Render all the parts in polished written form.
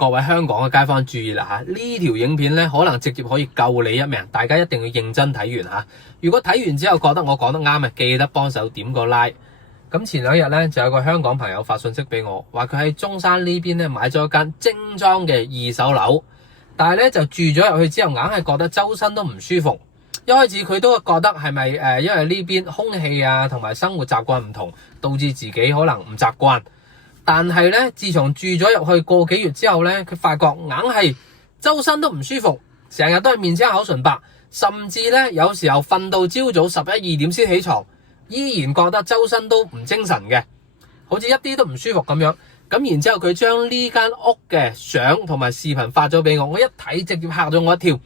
各位香港嘅街坊注意啦吓，呢條影片咧可能直接可以救你一命，大家一定要認真睇完吓。如果睇完之後覺得我講得啱嘅，記得幫手點個 like。咁前兩日咧就有個香港朋友發信息俾我，話佢喺中山呢邊咧買咗一間精裝嘅二手樓，但係咧就住咗入去之後，硬係覺得周身都唔舒服。一開始佢都覺得係咪因為呢邊空氣啊同埋生活習慣唔同，導致自己可能唔習慣。但係咧，自從住咗入去個幾月之後咧，佢發覺硬係周身都唔舒服，成日都係面青口唇白，甚至咧有時候瞓到朝早11、12點先起床，依然覺得周身都唔精神嘅，好似一啲都唔舒服咁樣。咁然之後佢將呢間屋嘅相同埋視頻發咗俾我，我一睇直接嚇咗我一跳，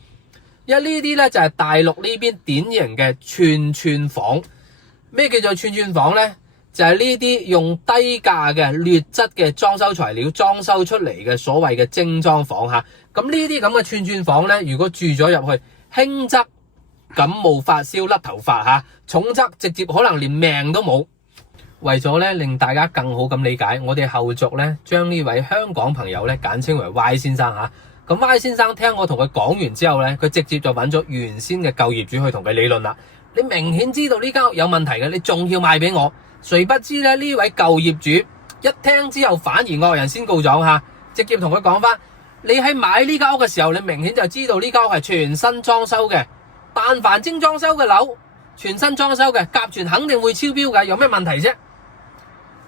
因為呢啲咧就係大陸呢邊典型嘅串房。咩叫做串房咧？就係呢啲用低價嘅劣質嘅裝修材料裝修出嚟嘅所謂嘅精裝房吓。咁呢啲咁嘅串房咧，如果住咗入去，輕則感冒發燒甩頭髮吓，重則直接可能連命都冇。為咗咧令大家更好咁理解，我哋後續咧將呢位香港朋友咧簡稱為 Y 先生吓。咁 Y 先生聽我同佢講完之後咧，佢直接就揾咗原先嘅舊業主去同佢理論啦。你明顯知道呢間屋有問題嘅，你仲要賣俾我？誰不知咧呢位舊業主一聽之後反而惡人先告狀吓，直接同佢講翻：你喺買呢間屋嘅時候，你明顯就知道呢間屋係全新裝修嘅，但凡精裝修嘅樓，全新裝修嘅甲醛肯定會超標嘅，有咩問題啫？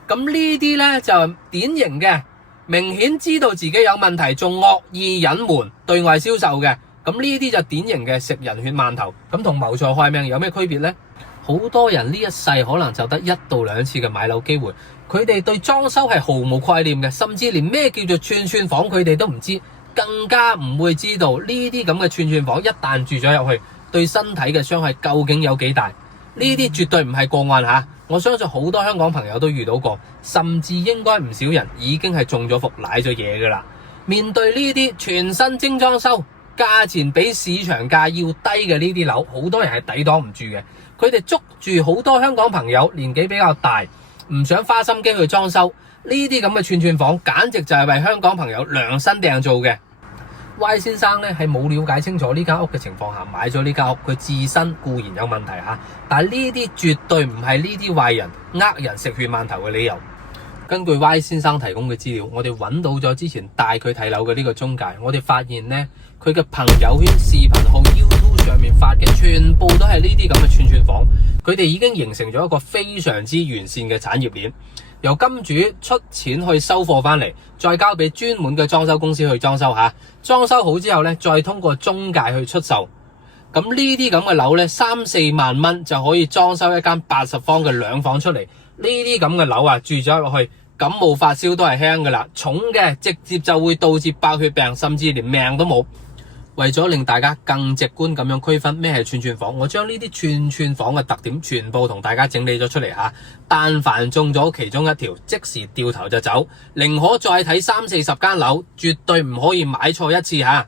咁呢啲咧就典型嘅，明顯知道自己有問題，仲惡意隱瞞對外銷售嘅，咁呢啲就典型嘅食人血饅頭。咁同謀財害命有咩區別呢？好多人呢一世可能就得1到2次嘅買樓機會，佢哋對裝修係毫無概念嘅，甚至連咩叫做串房佢哋都唔知，更加唔會知道呢啲咁嘅串房一旦住咗入去，對身體嘅傷害究竟有幾大。呢啲絕對唔係個案吓，我相信好多香港朋友都遇到過，甚至應該唔少人已經係中咗伏瀨咗嘢噶啦。面對呢啲全新精裝修，價錢比市場價要低嘅呢啲樓，好多人係抵擋唔住嘅。佢哋捉住好多香港朋友年紀比較大，唔想花心機去裝修，呢啲咁嘅串房簡直就係為香港朋友量身訂造嘅。Y 先生咧係冇了解清楚呢間屋嘅情況下買咗呢間屋，佢自身固然有問題吓，但係呢啲絕對唔係呢啲壞人呃人食血饅頭嘅理由。根據 Y 先生提供嘅資料，我哋揾到咗之前帶佢睇樓嘅呢個中介，我哋發現呢，佢嘅朋友圈、視頻號、YouTube 上面發嘅全部都係呢啲咁嘅串房，佢哋已經形成咗一個非常之完善嘅產業鏈，由金主出錢去收貨翻嚟，再交俾專門嘅裝修公司去裝修吓，裝修好之後呢，再通過中介去出售。咁呢啲咁嘅樓呢，3、4萬蚊就可以裝修一間80方嘅2房出嚟。呢啲咁嘅樓啊，住咗落去，感冒發燒都係輕噶啦，重嘅直接就會導致白血病，甚至連命都冇。為咗令大家更直觀咁樣區分咩係串房，我將呢啲串房嘅特點全部同大家整理咗出嚟吓。但凡中咗其中一條，即時掉頭就走，寧可再睇30、40間樓，絕對唔可以買錯一次吓。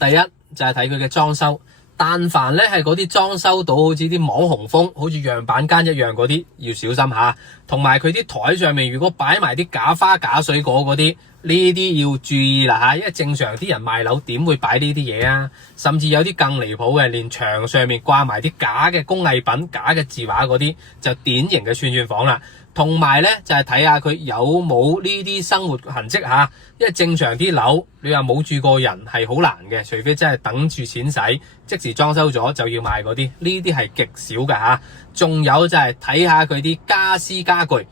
第一就係睇佢嘅裝修。但凡咧係嗰啲裝修到好似啲網紅風，好似樣板間一樣嗰啲，要小心吓。同埋佢啲台上面如果擺埋啲假花假水果嗰啲，呢啲要注意啦吓。因為正常啲人賣樓點會擺呢啲嘢啊？甚至有啲更離譜嘅，連牆上面掛埋啲假嘅工藝品、假嘅字畫嗰啲，就典型嘅串房啦。同埋咧就係睇下佢有冇呢啲生活痕跡吓，因為正常啲樓你話冇住過人係好難嘅，除非真係等住錢使，即時裝修咗就要賣嗰啲，呢啲係極少㗎吓。仲有就係睇下佢啲家私家具，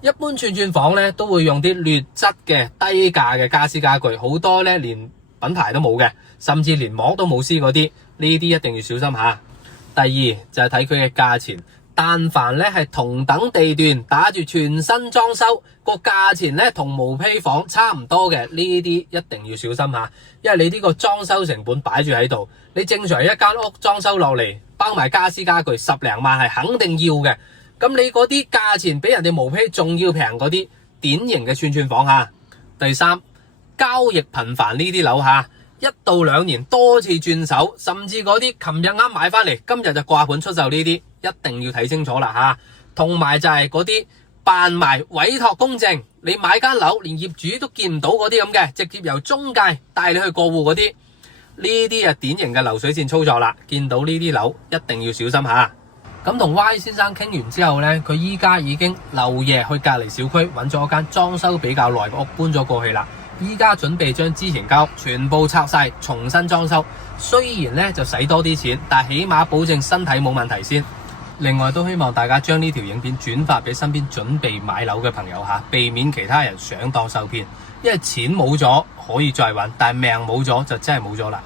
一般串房咧都會用啲劣質嘅低價嘅家私家具，好多咧連品牌都冇嘅，甚至連膜都冇撕嗰啲，呢啲一定要小心吓。第二就係睇佢嘅價錢。但凡咧係同等地段打住全新裝修，個價錢咧同毛坯房差唔多嘅，呢啲一定要小心吓，因為你呢個裝修成本擺住喺度，你正常一間屋裝修落嚟包埋家私家具10零萬係肯定要嘅，咁你嗰啲價錢比人哋毛坯仲要平嗰啲，典型嘅串房吓。第三，交易頻繁呢啲樓吓，1到2年多次轉手，甚至嗰啲琴日啱買翻嚟，今日就掛盤出售呢啲。一定要睇清楚啦吓，同埋就係嗰啲扮埋委託公證，你買間樓連業主都見唔到嗰啲咁嘅，直接由中介帶你去過戶嗰啲，呢啲典型嘅流水線操作啦。見到呢啲樓一定要小心下。咁同 Y 先生傾完之後呢，佢依家已經漏夜去隔離小區揾咗間裝修比較耐嘅屋搬咗過去啦。依家準備將之前間屋全部拆晒，重新裝修。雖然呢就使多啲錢，但係起碼保證身體冇問題先。另外都希望大家將呢條影片轉發俾身邊準備買樓嘅朋友吓，避免其他人上當受騙。因為錢冇咗可以再揾，但係命冇咗就真係冇咗啦。